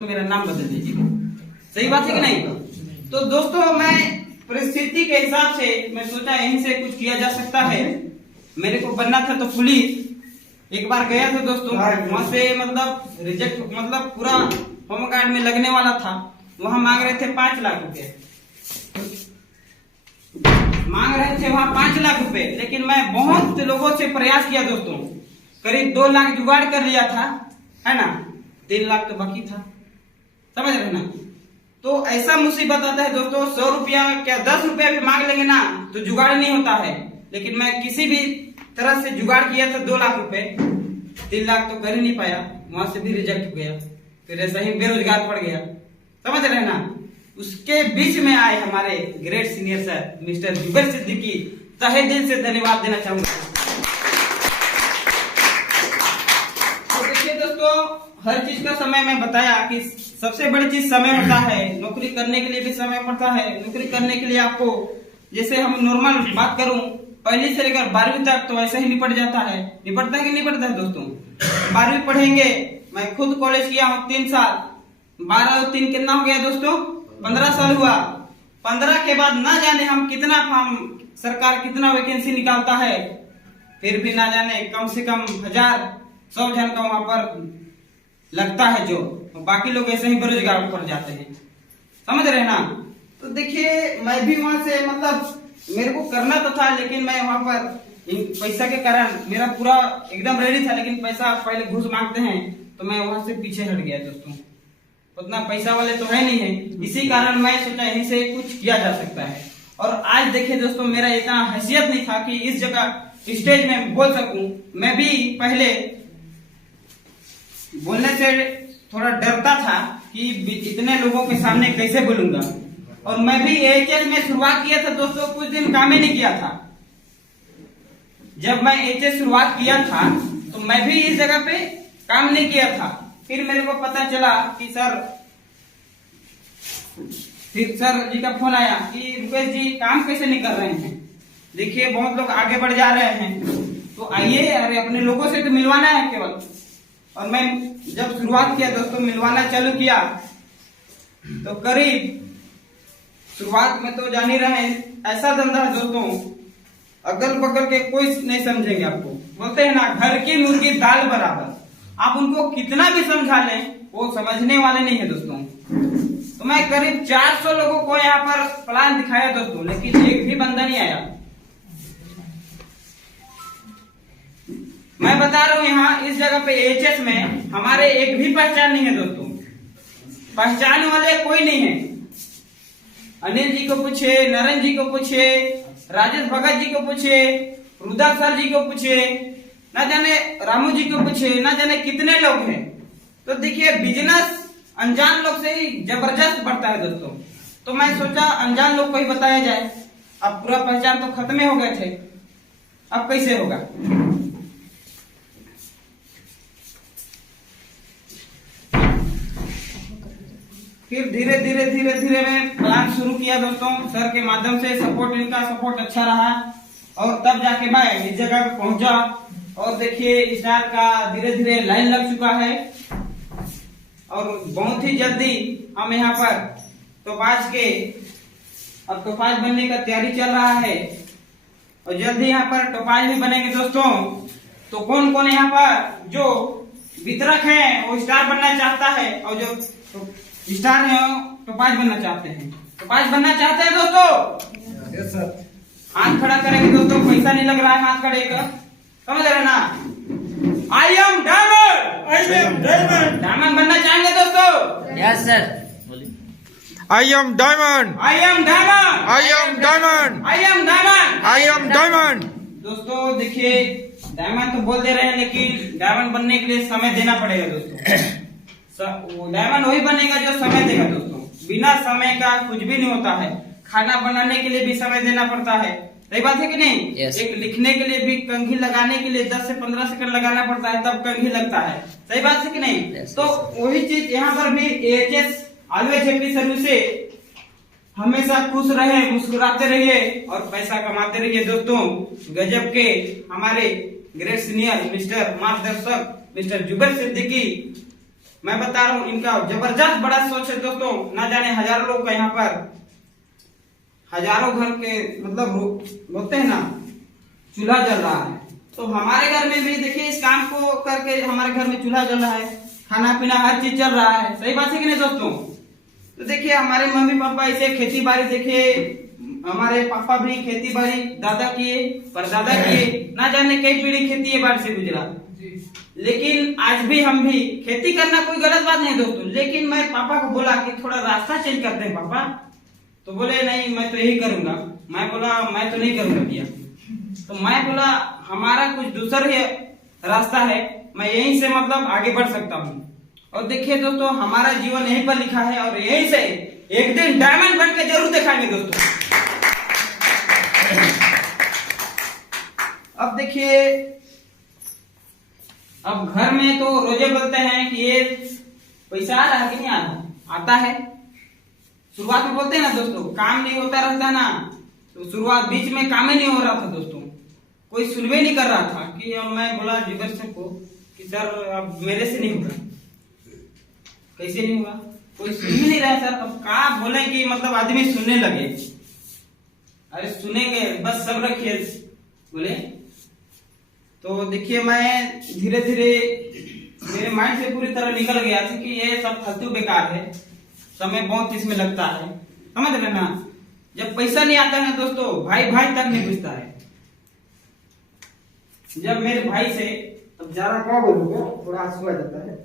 मेरा नाम बदल दीजिएगा। सही बात है कि नहीं? तो दोस्तों मैं परिस्थिति के हिसाब से मैं सोचा यहीं से कुछ किया जा सकता है। मेरे को बनना था तो पुलिस। एक बार गया था दोस्तों, वहां से मतलब रिजेक्ट, मतलब पूरा होमगार्ड में लगने वाला था। वहां मांग रहे थे 5 लाख रुपए, मांग रहे थे वहां 5 लाख रुपए। लेकिन मैं बहुत लोगों से प्रयास किया दोस्तों, करीब 2 लाख जुगाड़ कर लिया था, है ना। 3 लाख तो बाकी था, समझ रहे ना। तो ऐसा मुसीबत आता है दोस्तों, 100 रुपया क्या 10 रुपया भी मांग लेंगे ना तो जुगाड़ नहीं होता है। लेकिन मैं किसी भी तरह से जुगाड़ किया था 2 लाख रुपए, 3 लाख तो कर ही नहीं पाया, वहां से भी रिजेक्ट हो गया। फिर ऐसा ही बेरोजगार पड़ गया, समझ रहे ना। उसके बीच में आए हमारे great senior sir mister Zubair Siddiqui, तहे दिल से धन्यवाद देना चाहूंगा। तो देखिए दोस्तों, हर चीज का समय मैं बताया कि सबसे बड़ी चीज समय होता है। नौकरी करने के लिए भी समय पड़ता है। नौकरी करने के लिए आपको, जैसे हम नॉर्मल बात करूं, पहली से लेकर 12वीं तक तो ऐसे ही निपट जाता है। निपटता है कि नहीं निपटता है दोस्तों? 12वीं पढ़ेंगे, मैं खुद कॉलेज किया हूँ 3 साल, 12 और 3 कितना हो गया दोस्तों? 15 साल हुआ। 15 के बाद ना जाने हम कितना फॉर्म, सरकार कितना वैकेंसी निकालता है, फिर भी ना जाने कम से कम 1000-100 जन का वहां पर लगता है जो, बाकी लोग ऐसे ही बेरोजगार पड़ जाते हैं, समझ रहे ना। तो देखिए मैं भी वहां से, मतलब मेरे को करना तो था, लेकिन मैं वहां पर पैसा के कारण मेरा पूरा एकदम रेडी था, लेकिन पैसा पहले घूस मांगते हैं तो मैं वहां से पीछे हट गया दोस्तों। उतना पैसा वाले तो है नहीं है, इसी कारण मैं सोचा यहीं से कुछ किया जा सकता है। और आज देखिए दोस्तों, मेरा इतना हैसियत नहीं था कि इस जगह स्टेज में बोल सकूं। मैं भी पहले बोलने से थोड़ा डरता था कि इतने लोगों के सामने कैसे बोलूंगा। और मैं भी एचएस में शुरुआत किया था दोस्तों, कुछ दिन काम ही नहीं किया था। जब मैं एचएस शुरुआत किया था तो मैं भी इस जगह पे काम नहीं किया था। फिर मेरे को पता चला कि फिर सर जी का फोन आया कि रुपेश जी काम कैसे नहीं कर रहे हैं, देखिए बहुत लोग आगे बढ़ जा रहे हैं, तो आइए, अरे अपने लोगों से तो मिलवाना है केवल। और मैं जब शुरुआत किया दोस्तों, मिलवाना चालू किया, तो करीब शुरुआत में तो जान ही रहे हैं, ऐसा धंधा है दोस्तों, अगल बगल के कोई नहीं समझेंगे आपको। बोलते हैं ना, घर की मुर्गी दाल बराबर। आप उनको कितना भी समझा लें, वो समझने वाले नहीं है दोस्तों। तो मैं करीब 400 लोगों को यहाँ पर प्लान दिखाया दोस्तों, लेकिन एक भी बंदा नहीं आया। मैं बता रहा हूँ, यहाँ इस जगह पे एचएस में हमारे एक भी पहचान नहीं है दोस्तों। पहचान वाले कोई नहीं है। अनिल जी को पूछे, नरेंद्र जी को पूछे, राजेश भगत जी को पूछे, रुदा सर जी को पूछे, ना जाने रामू जी को पूछे, ना जाने कितने लोग हैं। तो देखिए बिजनेस अनजान लोग से ही जबरदस्त बढ़ता है दोस्तों। तो मैं सोचा अनजान लोग को ही बताया जाए। अब पूरा पहचान तो खत्म हो गए थे, अब कैसे होगा। फिर धीरे धीरे मैं प्लान शुरू किया दोस्तों, सर के माध्यम से सपोर्ट, इनका सपोर्ट अच्छा रहा। और तब जाके मैं इस जगह पे पहुंचा। और देखिए स्टार का धीरे धीरे लाइन लग चुका है, और बहुत ही जल्दी हम यहाँ पर टोपाज के, अब टोपाज बनने का तैयारी चल रहा है, और जल्दी यहाँ पर टोपाज भी बनेंगे दोस्तों। तो कौन कौन यहाँ पर जो वितरक है वो स्टार बनना चाहता है, और जो स्टार है टोपाज बनना चाहते हैं, टोपाज बनना चाहते हैं दोस्तों? Yes sir. हाथ खड़ा करेंगे दोस्तों, पैसा नहीं लग रहा है हाथ खड़े का, समझ रहे ना। I am diamond, I am diamond. Diamond बनना चाहेंगे दोस्तों? Yes sir. I am diamond, I am diamond, I am diamond, I am diamond, I am diamond. दोस्तों देखिए, डायमंड तो बोल दे रहे हैं, लेकिन डायमंड बनने के लिए समय देना पड़ेगा दोस्तों। डायमंड वही बनेगा जो समय देगा दोस्तों। बिना समय का कुछ भी नहीं होता है। खाना बनाने के लिए भी समय देना पड़ता है, सही बात है कि नहीं? yes. एक लिखने के लिए भी कंघी लगाने के लिए 10 से 15 सेकंड लगाना पड़ता है, तब कंघी लगता है, सही बात है कि नहीं? yes, तो वही चीज यहाँ पर भी एचएस ऑलवेज हैप्पी सर्विस से हमेशा खुश रहे, मुस्कुराते रहिए और पैसा कमाते रहिए दोस्तों। गजब के हमारे ग्रेट सीनियर मिस्टर मार्गदर्शक मिस्टर जुबैर सिद्दीकी मैं बता रहा हूँ, इनका जबरदस्त बड़ा सोच है दोस्तों। ना जाने हजारों लोग का यहाँ पर, हजारों घर के मतलब बोलते हैं ना, चूल्हा जल रहा है। तो हमारे घर में भी देखिए इस काम को करके हमारे घर में चूल्हा जल रहा है, खाना पीना हर चीज चल रहा है। सही बात है कि नहीं दोस्तों? तो देखिए हमारे मम्मी पापा इसे खेती बाड़ी, देखिए हमारे पापा भी खेती बाड़ी दादा किए, परदादा किए, ना जाने कई पीढ़ी खेती बाड़ी से गुजरा। लेकिन आज भी हम भी, खेती करना कोई गलत बात नहीं दोस्तों, लेकिन मैं पापा को बोला कि थोड़ा रास्ता चेंज करते हैं पापा। तो बोले नहीं मैं तो यही करूंगा। मैं बोला मैं तो नहीं करूंगा भैया। तो मैं बोला हमारा कुछ दूसरा ही रास्ता है, मैं यहीं से मतलब आगे बढ़ सकता हूँ। और देखिए दोस्तों हमारा जीवन यहीं पर लिखा है और यहीं से एक दिन डायमंड बन के जरूर दिखाएंगे दोस्तों। अब देखिए, अब घर में तो रोजे बोलते हैं कि ये पैसा आ रहा है कि नहीं आ रहा, आता है। शुरुआत में बोलते हैं ना दोस्तों, काम नहीं होता रहता ना, तो शुरुआत बीच में काम ही नहीं हो रहा था दोस्तों, कोई सुनवे नहीं कर रहा था। कि अब मैं बोला जिगर सर को कि सर अब मेरे से नहीं होगा। कैसे नहीं हुआ? कोई सुन ही नहीं रहा सर। अब क्या बोले कि मतलब आदमी सुनने लगे। अरे सुनेंगे, बस सब रखिए बोले। तो देखिए मैं धीरे धीरे मेरे माइंड से पूरी तरह निकल गया था कि ये सब फालतू बेकार है, समय बहुत इसमें लगता है। समझ रहे ना? जब पैसा नहीं आता है दोस्तों, भाई भाई तक नहीं पूछता है। जब मेरे भाई से, अब ज्यादा क्या बोलूंगा, थोड़ा आंसू आ जाता है।